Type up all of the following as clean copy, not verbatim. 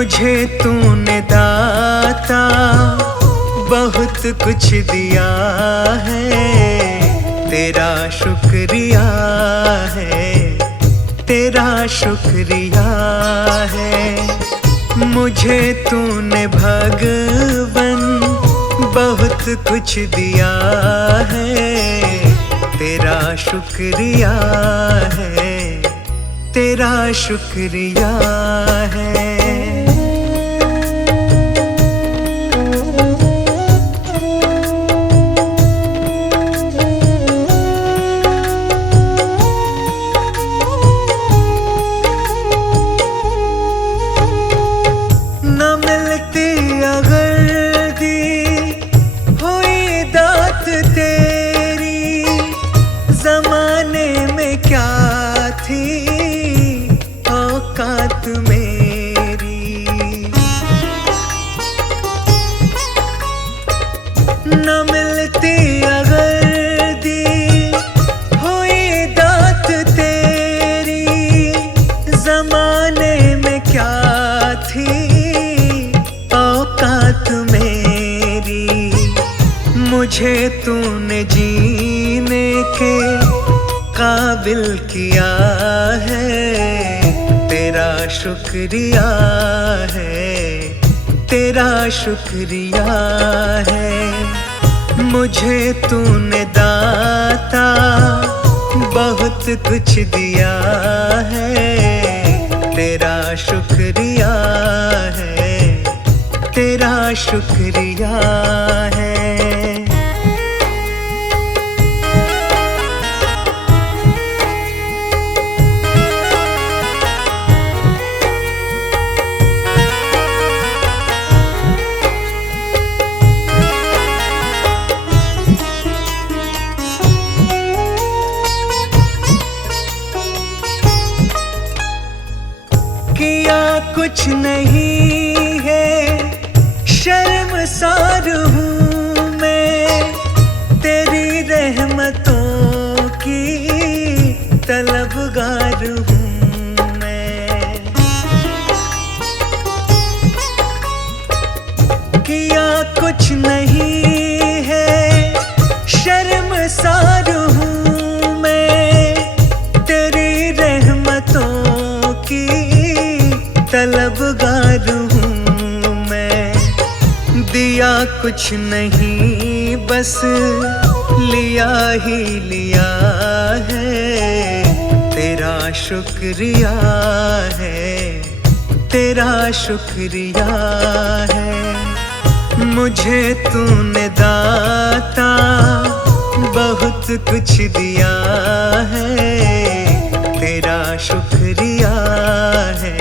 मुझे तूने दाता बहुत कुछ दिया है, तेरा शुक्रिया है, तेरा शुक्रिया है। मुझे तूने भगवन बहुत कुछ दिया है, तेरा शुक्रिया है, तेरा शुक्रिया है। मुझे तूने जीने के काबिल किया है, तेरा शुक्रिया है, तेरा शुक्रिया है। मुझे तूने दाता बहुत कुछ दिया है, तेरा शुक्रिया है, तेरा शुक्रिया है। किया कुछ नहीं है, शर्मसार हूँ मैं, तेरी रहमतों की तलबगार हूँ मैं। किया कुछ नहीं है, शर्मसार हूँ मैं, तेरी रहमतों की तलबगार हूँ मैं। दिया कुछ नहीं बस लिया ही लिया है, तेरा शुक्रिया है, तेरा शुक्रिया है। मुझे तूने दाता बहुत कुछ दिया है, तेरा शुक्रिया है,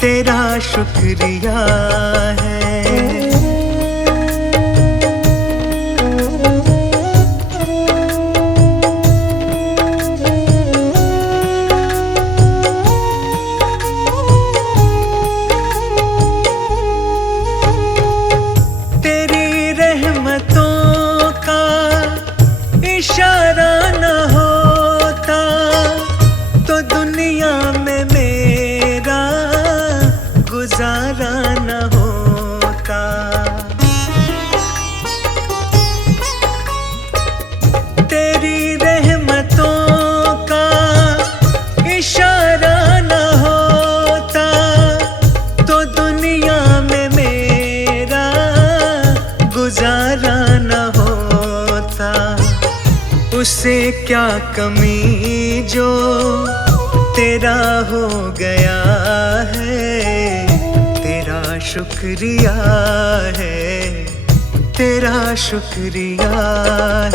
तेरा शुक्रिया है। तेरी रहमतों का इशारा न होता तो दुनिया में मेरा गुजारा न होता। तेरी रहमतों का इशारा न होता तो दुनिया में मेरा गुजारा न होता। उसे क्या कमी जो तेरा हो गया है, तेरा शुक्रिया है, तेरा शुक्रिया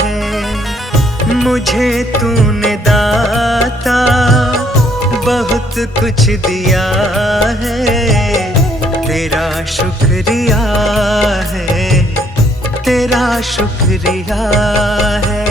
है। मुझे तूने दाता बहुत कुछ दिया है, तेरा शुक्रिया है, तेरा शुक्रिया है।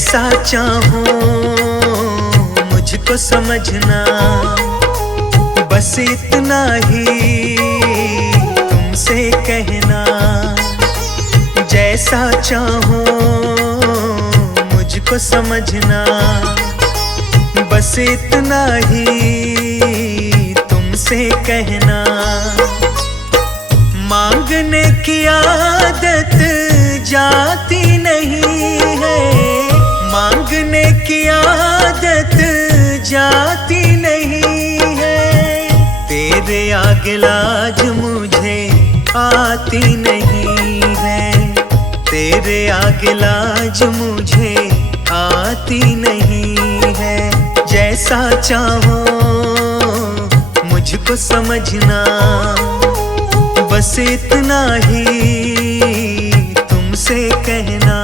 जैसा चाहो मुझको समझना, बस इतना ही तुमसे कहना। जैसा चाहो मुझको समझना, बस इतना ही तुमसे कहना। मांगने की आदत जाती नहीं है, मांगने की आदत जाती नहीं है। तेरे आगे लाज मुझे आती नहीं है, तेरे आगे लाज मुझे आती नहीं है। जैसा चाहो मुझको समझना, बस इतना ही तुमसे कहना।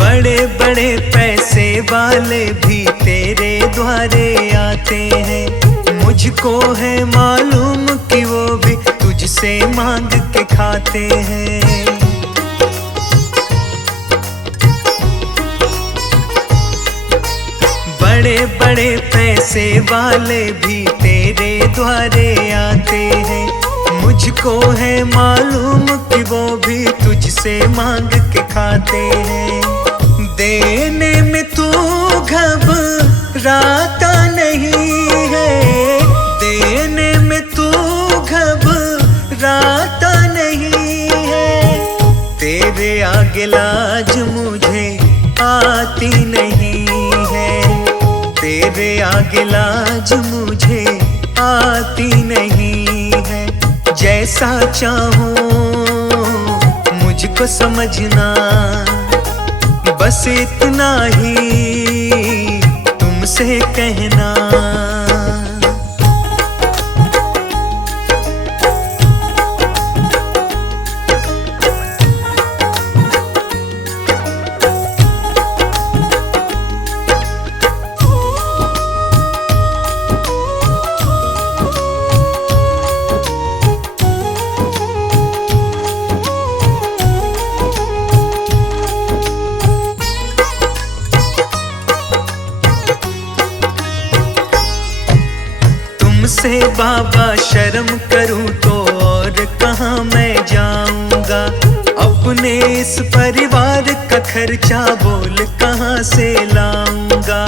बड़े बड़े पैसे वाले भी तेरे द्वारे आते हैं, मुझको है मालूम कि वो भी तुझसे मांग के खाते हैं। बड़े बड़े पैसे वाले भी तेरे द्वारे आते हैं, मुझको है मालूम कि वो भी तुझसे मांग के खाते हैं। देने में तू घबराता नहीं है, देने में तू घबराता नहीं है। तेरे आगे लाज मुझे आती नहीं है, तेरे आगे लाज मुझे आती नहीं है। जैसा चाहो मुझको समझना, बस इतना ही तुमसे कहना। तुमसे बाबा शर्म करूं तो और कहाँ मैं जाऊंगा। अपने इस परिवार का खर्चा बोल कहाँ से लाऊंगा।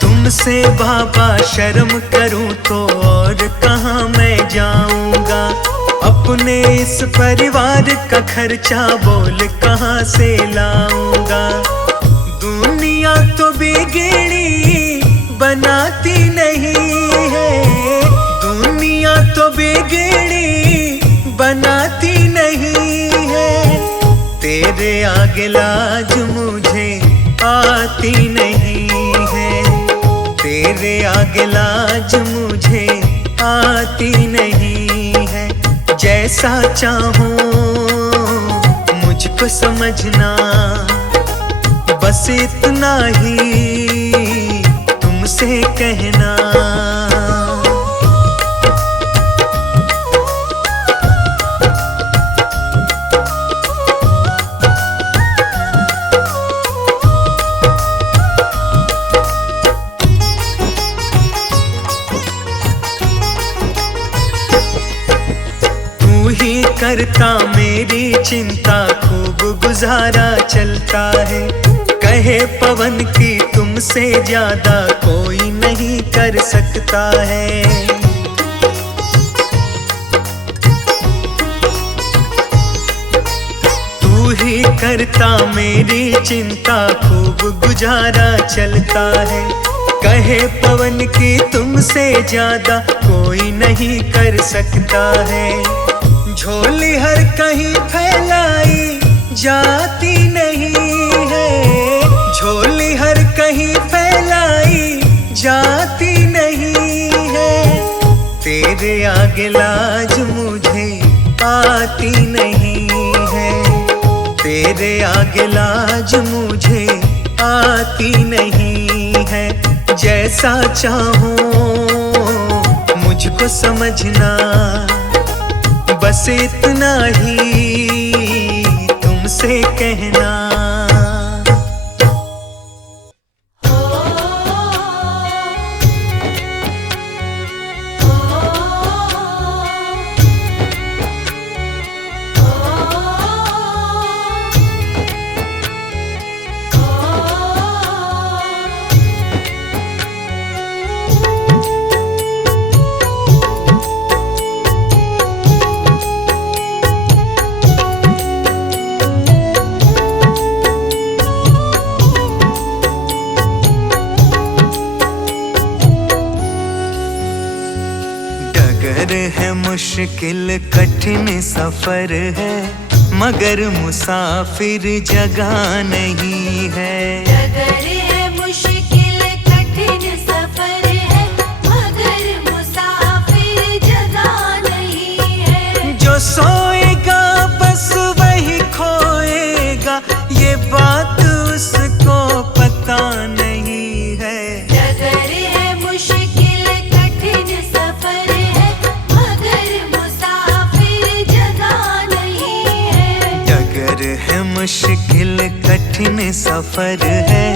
तुमसे बाबा शर्म करूं तो और कहाँ मैं जाऊंगा। अपने इस परिवार का खर्चा बोल कहाँ से लाऊंगा। दुनिया तो बिगड़ी बनाती नहीं है, दुनिया तो बिगड़ी बनाती नहीं है। तेरे आगे लाज मुझे आती नहीं है, तेरे आगे लाज मुझे आती नहीं है। जैसा चाहो मुझको समझना, बस इतना ही तुमसे कहना। तू ही करता मेरी चिंता, खूब गुजारा चलता है। कहे पवन की तुमसे ज्यादा कोई नहीं कर सकता है। तू ही करता मेरी चिंता, खूब गुजारा चलता है। कहे पवन की तुमसे ज्यादा कोई नहीं कर सकता है। झोली हर कहीं फैलाई जाती नहीं है, झोली हर कहीं फैलाई जाती नहीं है। आगे लाज मुझे आती नहीं है, तेरे आगे लाज मुझे आती नहीं है। जैसा चाहूं मुझको समझना, बस इतना ही तुमसे कहना। डगर है मुश्किल कठिन सफर है, मगर मुसाफिर जगह नहीं है। डगर है मुश्किल कठिन सफर है, मगर मुसाफिर जगह नहीं है। जो सोएगा बस वही खोएगा, ये बात उसको पता नहीं है। डगर है मुश्किल कठिन सफर है, मगर मुसाफिर जगह नहीं है। डगर है मुश्किल कठिन सफर है,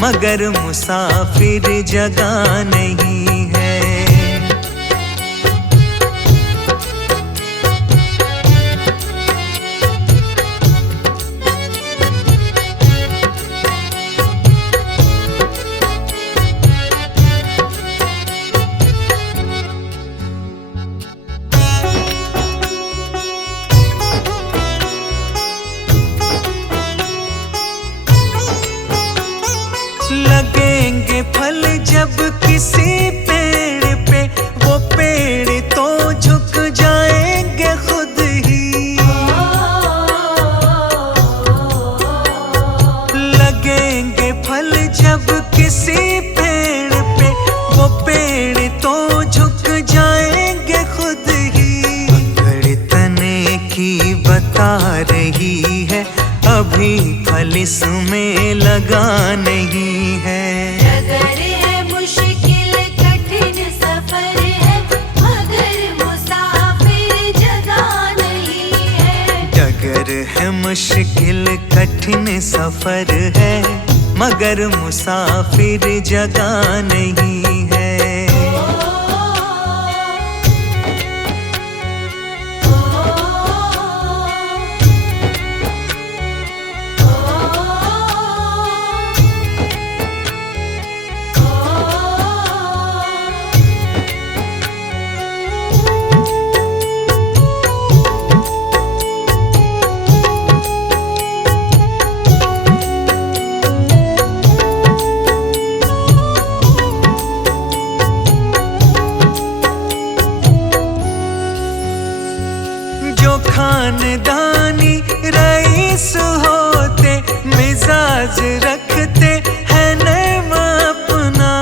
मगर मुसाफिर जगह नहीं है। लगेंगे फल जब किसी पेड़ पे, वो पेड़ तो झुक जाएंगे खुद ही। लगेंगे फल जब किसी पेड़ पे, वो पेड़ तो झुक जाएंगे खुद ही। अकड़ तने की बता रही है, अभी फल इसमें लगा नहीं है। डगर है मुश्किल कठिन सफर है, मगर मुसाफिर जगह नहीं है। डगर है मुश्किल कठिन सफर है, मगर मुसाफिर जगह नहीं है। जो खानदानी रईस होते, मिजाज रखते हैं नर्म अपना।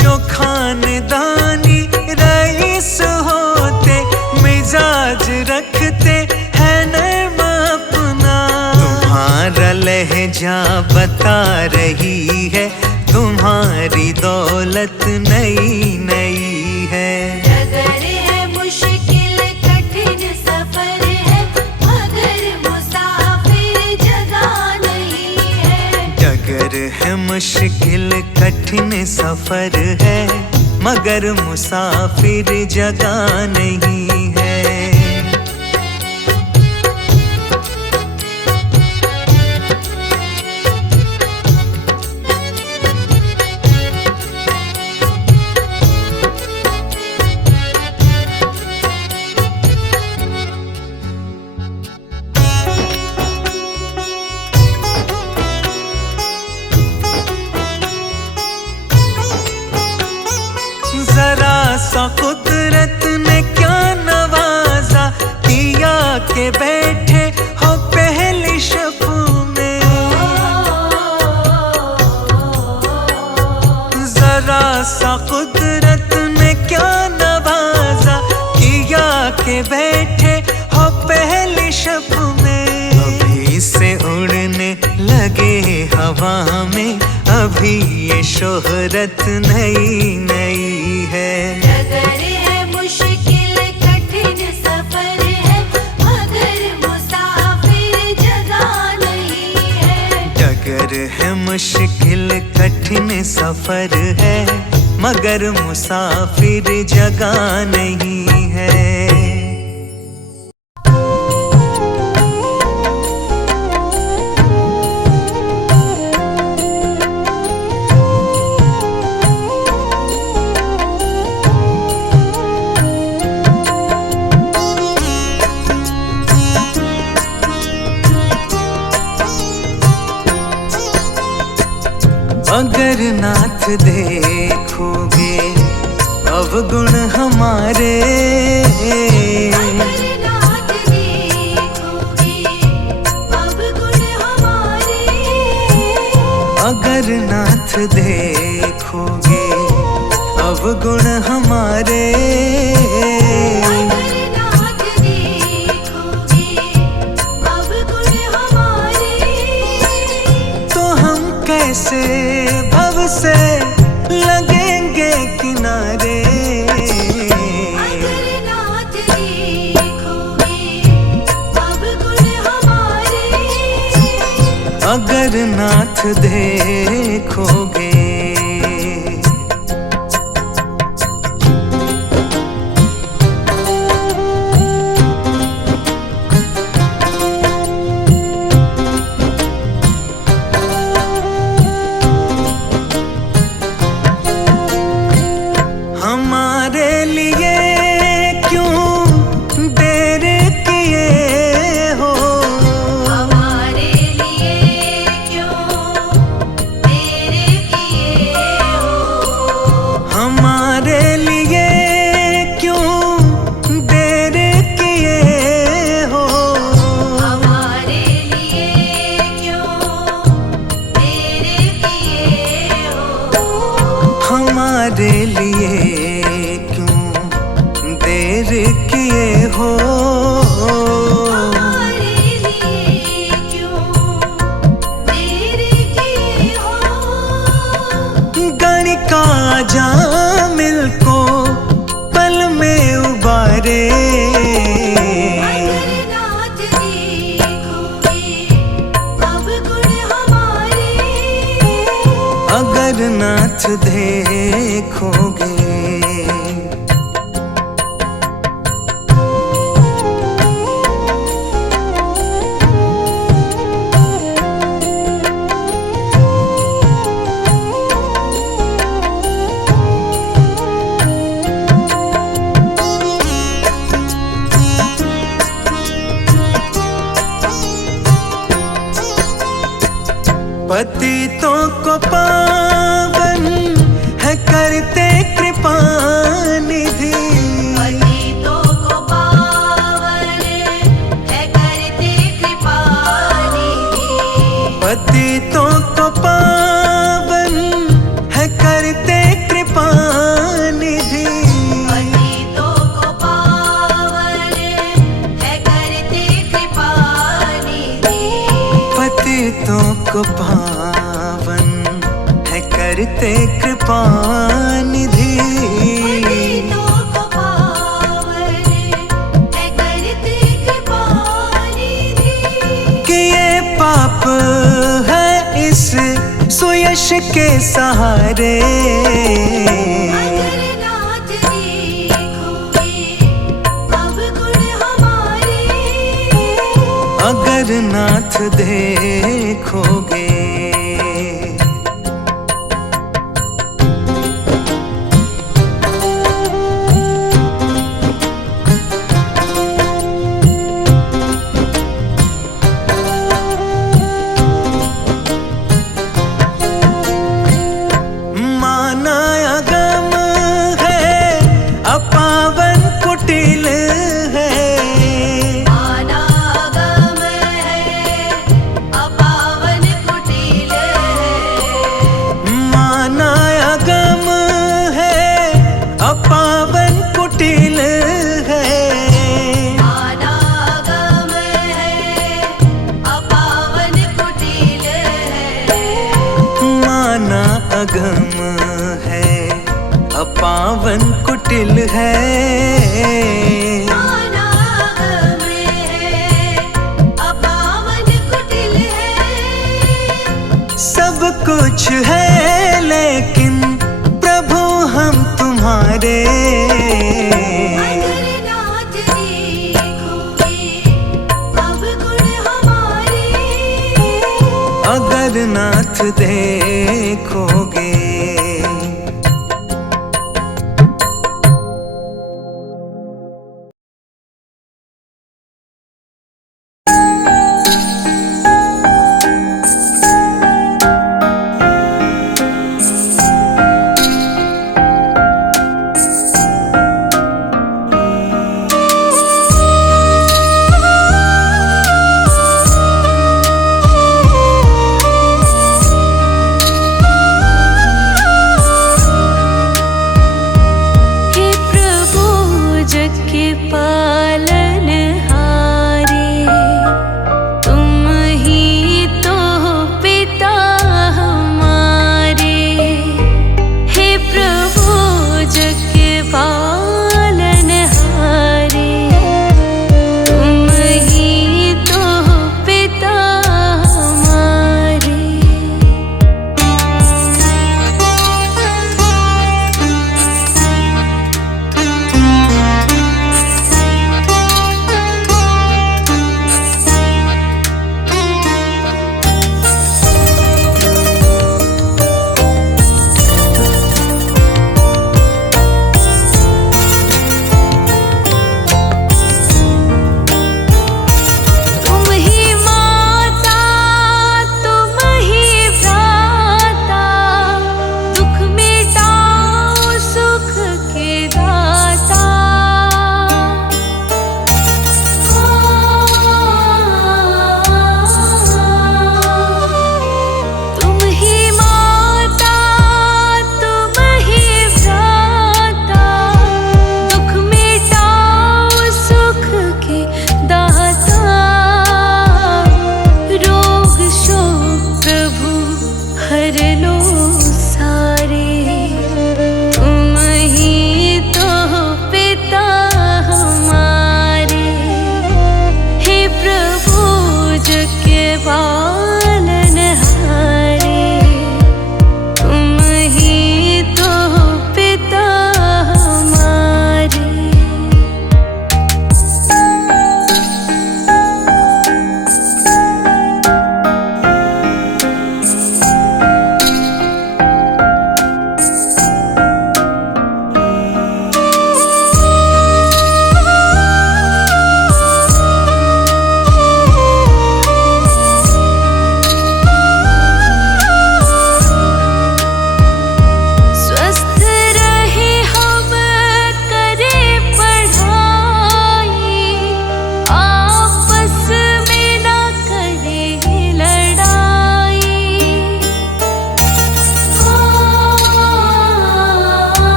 जो खानदानी रईस होते, मिजाज रखते हैं नर्म अपना। तुम्हारा लहजा बता रही है, तुम्हारी दौलत नई नई है। डगर है मुश्किल कठिन सफर है, मगर मुसाफिर जगह नहीं है। डगर है मुश्किल कठिन सफर है, मगर मुसाफिर जगह नहीं है। जरा सा कुदरत ने क्या न सा कुदरत ने क्या नवाजा, किया के बैठे हो पहली शब में। अभी से उड़ने लगे हवा में, अभी ये शोहरत नई नई है। डगर है मुश्किल कठिन सफर है, मगर मुसाफिर जगह नहीं है। डगर है मुश्किल कठिन सफर है, मगर मुसाफिर जगह नहीं है। अगर नाथ देखोगे अवगुण हमारे, अगर नाथ देखोगे अवगुण हमारे। अगर नाथ देखोगे अवगुण हमारे, अगर नाथ देखोगे अवगुण हमारे। तो हम कैसे भव से लगेंगे किनारे। अगर नाथ देखोगे अवगुण हमारे। अगर नाथ देखोगे। हमारे लिए क्यों देर किए हो, हमारे लिए क्यों देर किए हो। हमारे लिए क्यों देर किए हो। हमारे लिए क्यों देर किए हो। हमारे लिए क्यों देर किए हो। हमारे लिए क्यों देर किए हो। गणिका जामिल को पल में उबारे। अगर नाथ देखोगे अवगुण हमारे। अगर नाथ देखोगे। पतितों को पावन है करते कृपा निधि। पतितों को पावन है करते कृपा निधि। पतितों को पावन है करते कृपा निधि। पतितों को पावन है करते कृपा निधि। पतितों को पावन है करते कृपा निधि। पतितों को पावन है करते कृपा निधि। कि ये पाप है इस सुयश के सहारे। अगर नाथ देखोगे अवगुण हमारे। अगर नाथ देखोगे। माना अगम है अपावन कुटिल है। माना गम है अपावन कुटिल समागम है, अपावन कुटिल है। समागम है, अपावन कुटिल है। सब कुछ है लेकिन प्रभु हम तुम्हारे। अगर नाथ देखोगे अवगुण हमारे। अगर नाथ देखोगे।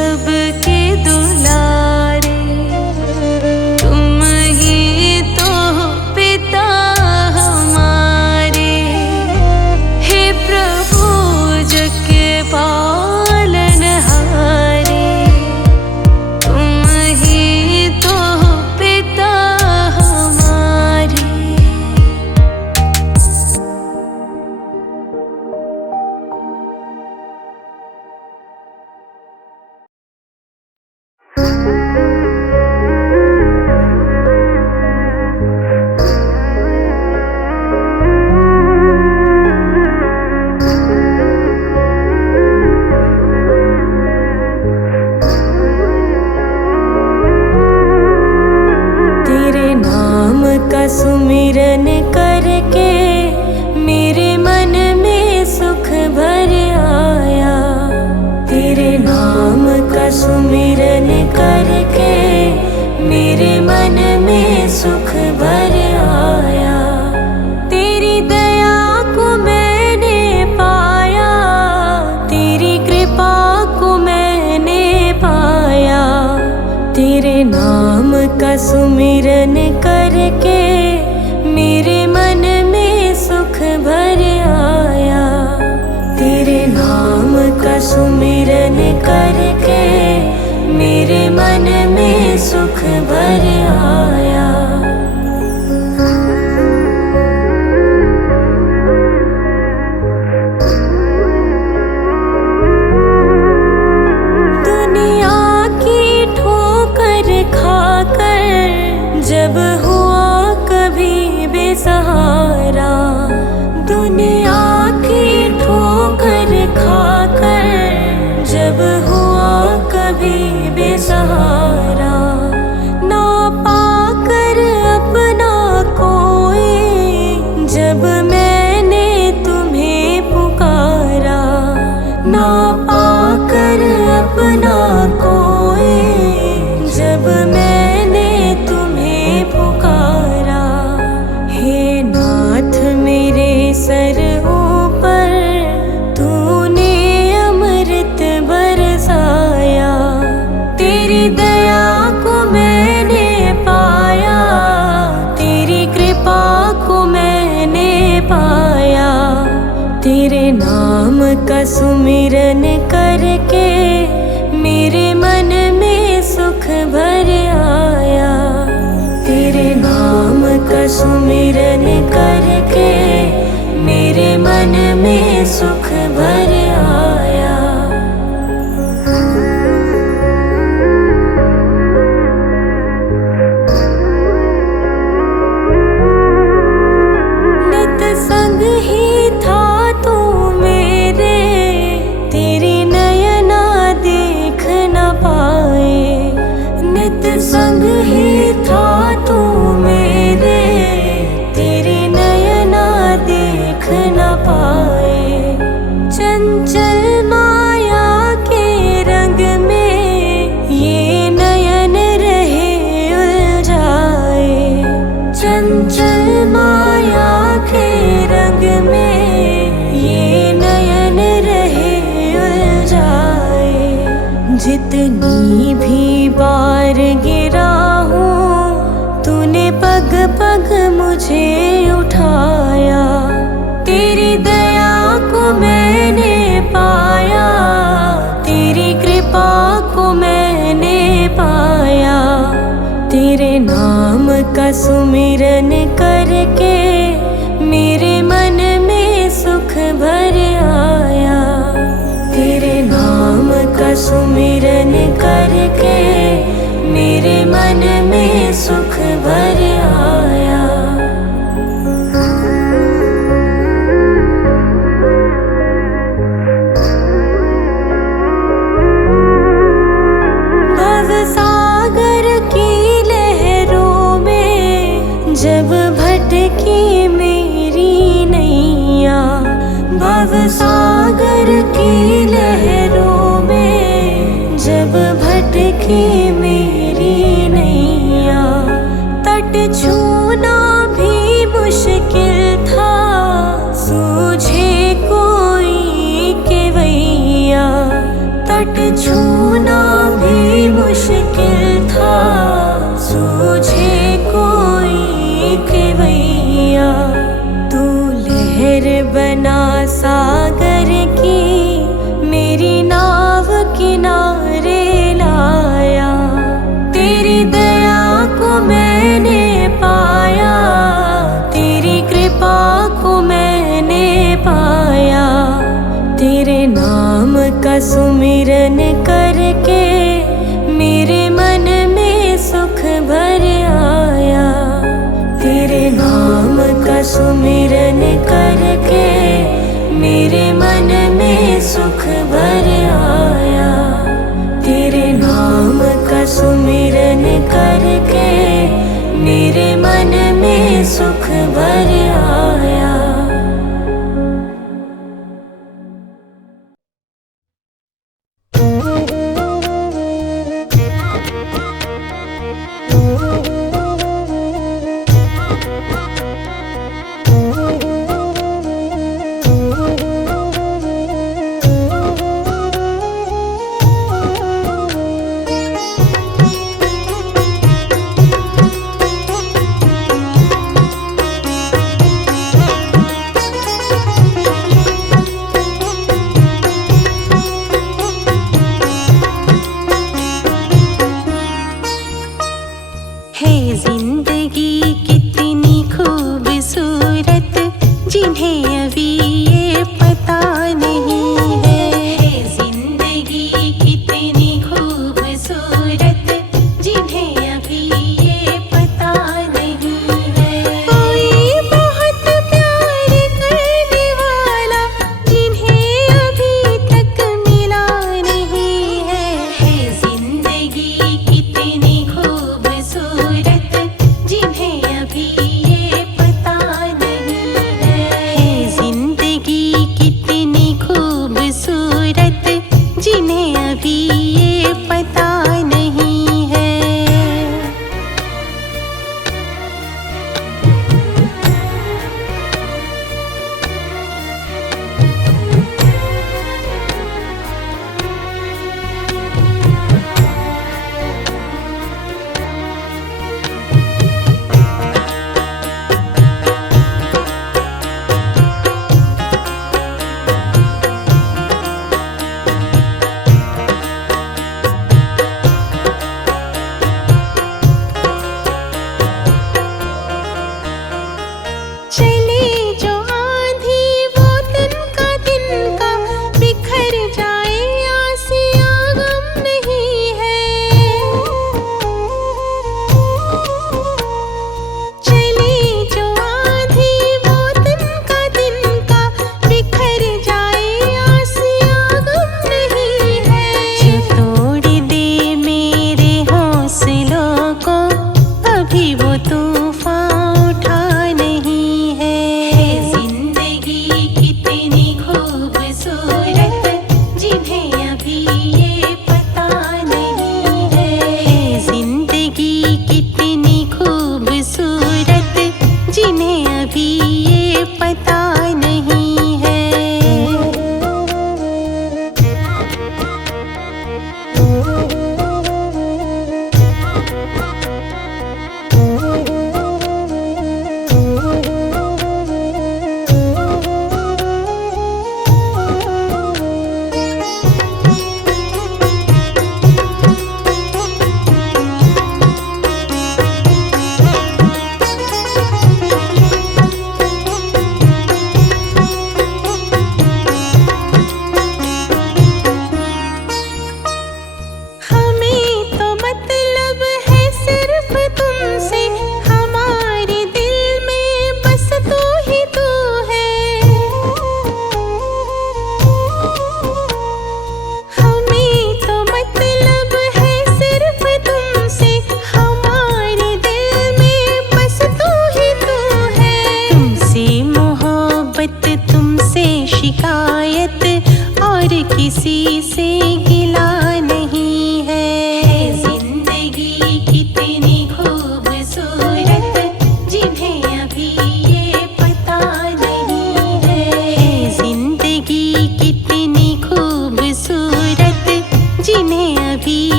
सबके दुलारे, तुम ही तो हो पिता हमारे। हे प्रभु जग के पालनहारे, तुम ही तो हो पिता हमारे। तेरे नाम का सुमिरन करके मेरे मन में सुख भर आया। तेरे नाम का सुमिरन करके मेरे मन में सुख भर आया। तेरी दया को मैंने पाया, तेरी कृपा को मैंने पाया। तेरे नाम का सुमिरन करके मेरे मन में सुख भर आया। तेरे नाम का सुमिरन करके मेरे मन में सुख भर आया। दुनिया की ठोकर खाकर जब हुआ कभी बेसहारा, दुनिया की ठोकर खाकर जब हुआ कभी बेसहारा, ना पाकर अपना कोई जब मैंने तुम्हें पुकारा, ना पाकर अपना कोई जब मैंने तुम्हें पुकारा। हे नाथ मेरे सर ऊपर तूने अमृत बरसाया। तेरी दया को मैंने पाया, तेरी कृपा को मैंने पाया। तेरे नाम का सुमिरन करके मेरे मन में सुख भर आया। तेरे नाम का सुमिरन करके मेरे मन में सुख भर आया। नित संग ही था तू मेरे, तेरी नयना देख न पाए। नित संग ही था तू मेरे, तेरी नयना देख न पाए। चंचल माया के रंग में ये नयन रहे उलझाए। चंचल माया के रंग में ये नयन रहे उलझाए। जितनी भी बार गिरा हूँ तूने पग पग मुझे उठाया। तेरी दया को मैंने पाया, तेरी कृपा को मैंने पाया। तेरे नाम का सुमिरन करके मेरे मन में सुख भर आया। तेरे नाम का सुमिरन करके मेरे मन में सुख भर आया। भव सागर की लहरों में जब भटकी मेरी नैया, भव सागर की लहरों में जब भटकी मेरी नैया। तट छूना भी मुश्किल था, सूझे कोई केवैया। तट छूना सुख भर आया।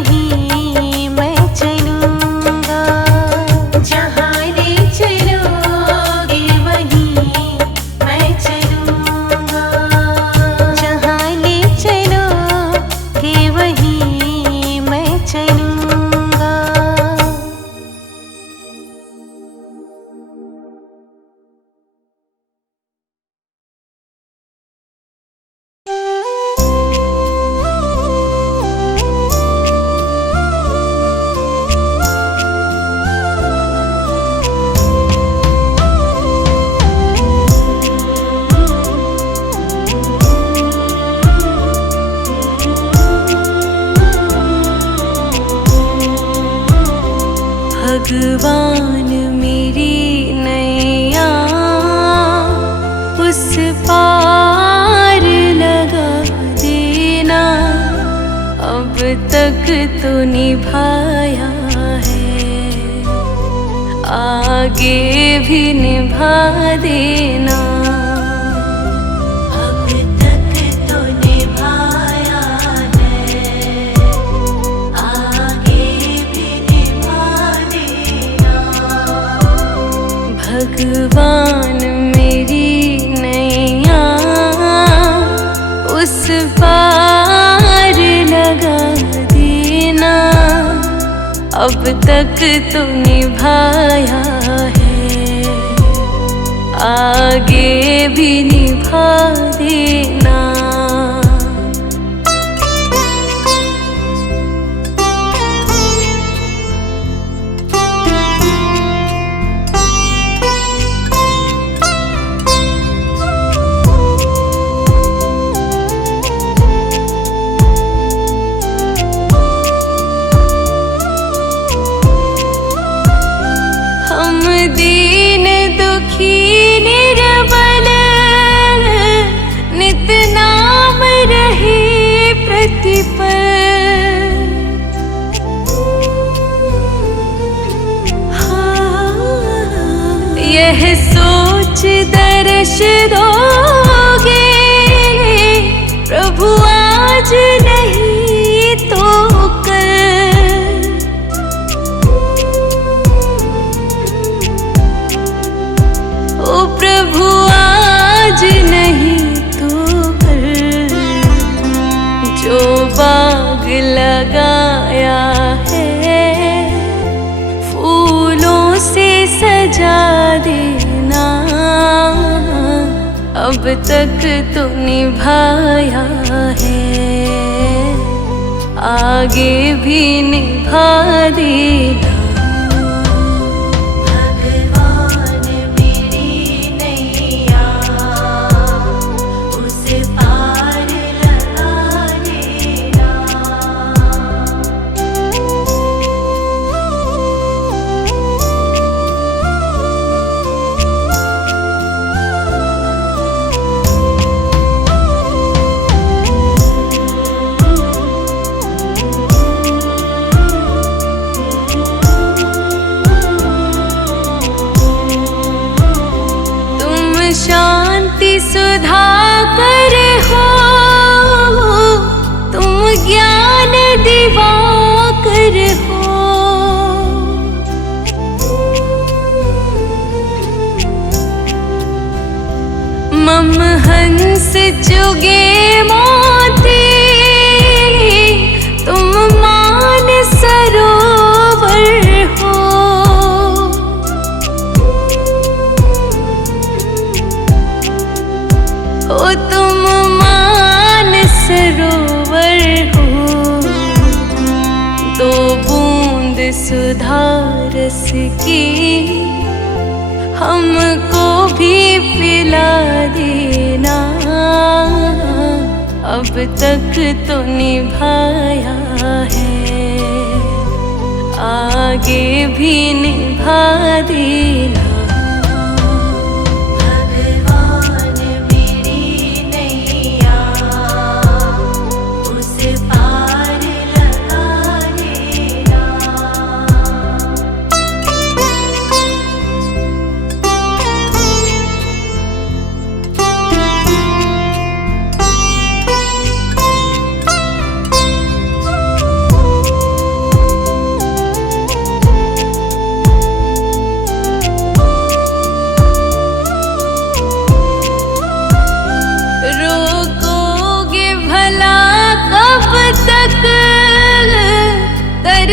वहीं मैं चलूँगा। जहाँ ले चलोगे वहीं मैं चलूँगा। जहाँ ले चलोगे वहीं मैं चलूँगा। भगवान मेरी नैया उस पार लगा देना। अब तक तो निभाया है, आगे भी निभा देना। अब तक तो निभाया है, आगे भी निभा देना। भगवान मेरी नैया उस पार लगा देना। अब तक तो निभाया है, आगे भी निभा देना। हम दीन दुखी निर्बल नित नाम रहे प्रतिपल। यह सोच दर्श दोगे प्रभु आज नहीं तो कल। ओ प्रभु आज नहीं तो कल। जो बाग लगाया है फूलों से सजा देना। अब तक तो निभाया है, आगे भी निभा देना। भगवान मेरी नैया उस पार लगा देना। शांति सुधा कर हो, तुम ज्ञान दिवाकर हो। मम हंस चुगे मोती, तुम मान सरोवर हो। ओ तुम मान सरोवर हो। दो बूंद सुधा रस की हमको भी पिला देना। अब तक तो निभाया है, आगे भी निभा देना।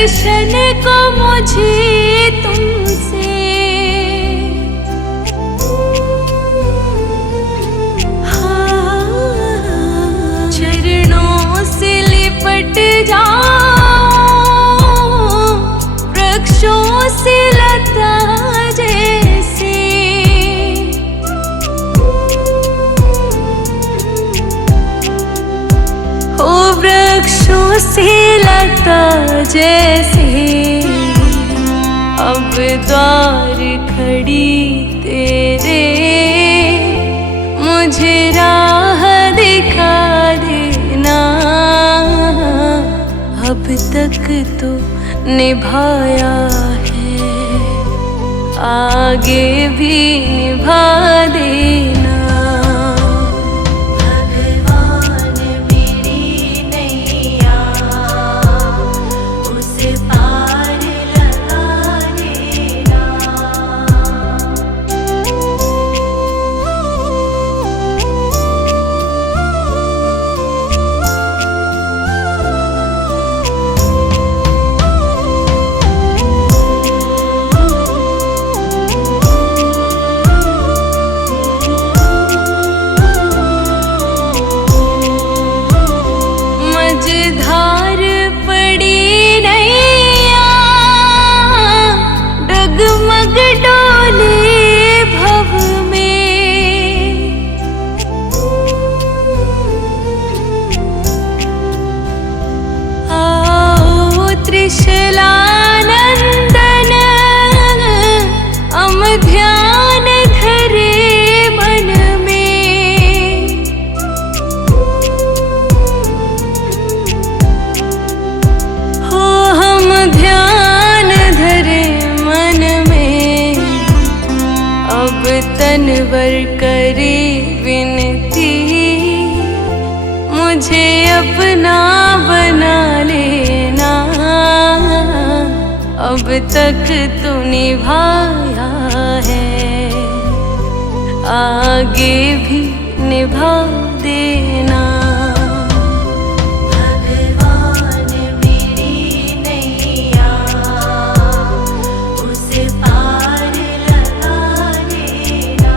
दर्शन को मुझे तुमसे, हाँ, चरणों से लिपट जाऊं वृक्षों से लता जैसे। ओ वृक्षों से लता जैसे अब द्वार खड़ी तेरे, मुझे राह दिखा देना। अब तक तो निभाया है, आगे भी निभा देना। त्रिशलानंदन अम ध्यान धरे मन में, हो हम ध्यान धरे मन में। अब तनवर करे विनती, मुझे अपना बना लेना। अब तक तो निभाया है, आगे भी निभा देना। भगवान मेरी नैया उसे पार लगा देना।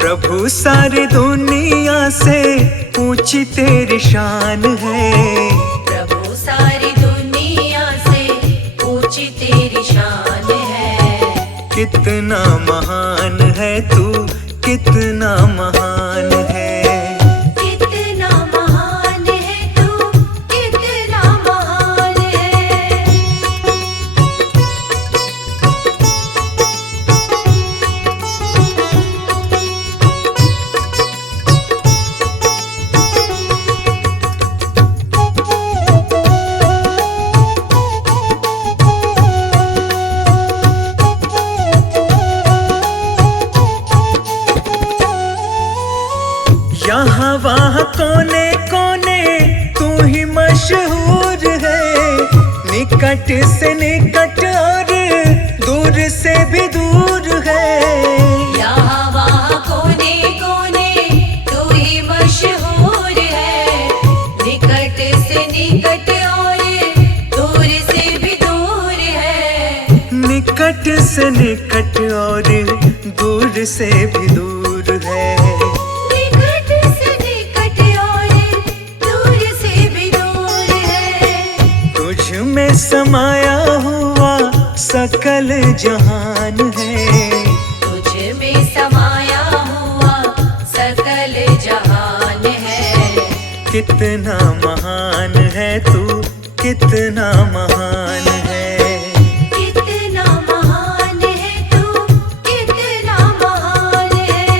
प्रभु सारी दुनिया से ऊंची तेरी शान है। प्रभु सारी दुनिया से ऊंची तेरी शान है। कितना महान है तू, कितना महान है। कितना महान है तू, कितना महान है। यहाँ वहाँ कोने कोने तू ही मशहूर है। निकट से निकट और दूर से भी दूर है। यहाँ वहाँ कोने कोने तू ही मशहूर है। निकट से निकट और दूर से भी दूर है। निकट से निकट और दूर से भी दूर है। में समाया हुआ सकल जहान है। तुझ में समाया हुआ सकल जहान है। कितना महान है तू, कितना महान है। कितना महान है तू, कितना महान है।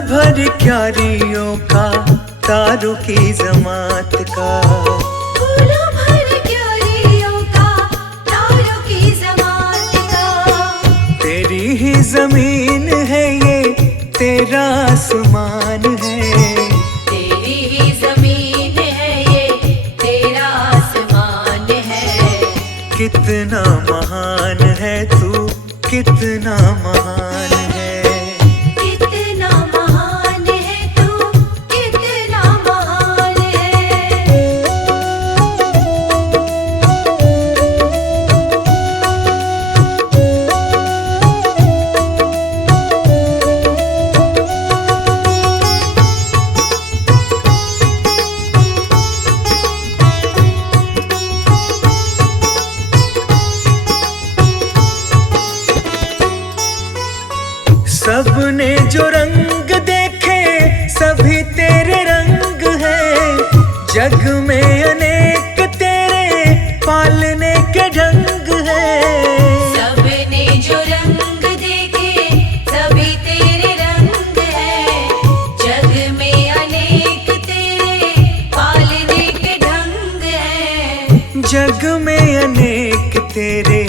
भर क्यारियों का, तारों की जमात का। फूलों भर क्यारियों का, तारों की जमात का। तेरी ही जमीन है ये, तेरा आसमान है। तेरी ही जमीन है ये, तेरा आसमान है। कितना महान है तू, कितना महान है। कितना महान है तू, कितना महान है। सबने जो रंग देखे सभी तेरे रंग हैं। जग में अनेक तेरे पालने के ढंग हैं। सबने जो रंग देखे, सभी तेरे रंग हैं। जग में अनेक तेरे पालने के ढंग हैं। जग में अनेक तेरे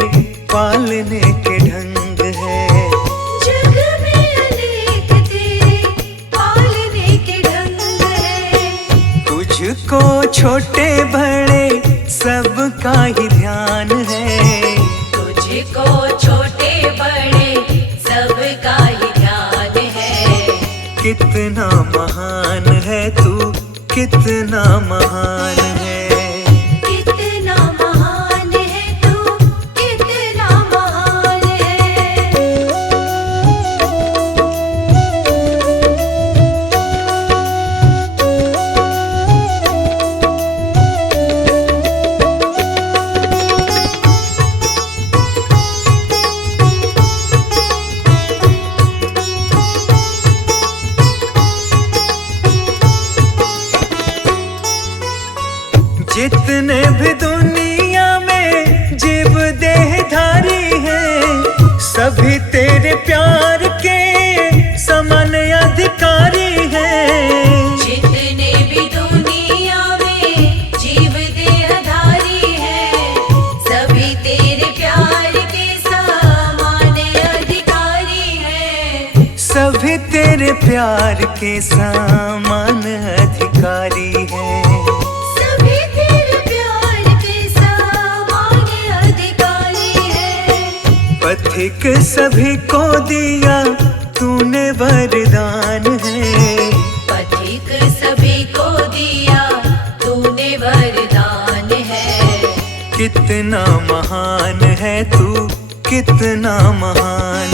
पालने के ढंग हैं। जग में अनेक तेरे पालने के ढंग हैं। तुझको छोटे बड़े सबका ही ध्यान है। तुझको छोटे बड़े सबका ही ध्यान है। कितना महान है तू, कितना महान है। कितना महान है तू, कितना महान है। जितने भी दुनिया में जीव देहधारी हैं, सभी तेरे प्यार के समान अधिकारी हैं। जितने भी दुनिया में जीव देहधारी हैं, सभी तेरे प्यार के समान अधिकारी हैं। सभी तेरे प्यार के समान अधिकारी हैं। सभी तेरे प्यार के समान अधिकारी हैं। पथिक सभी को दिया तूने वरदान है। पथिक सभी को दिया तूने वरदान है। कितना महान है तू, कितना महान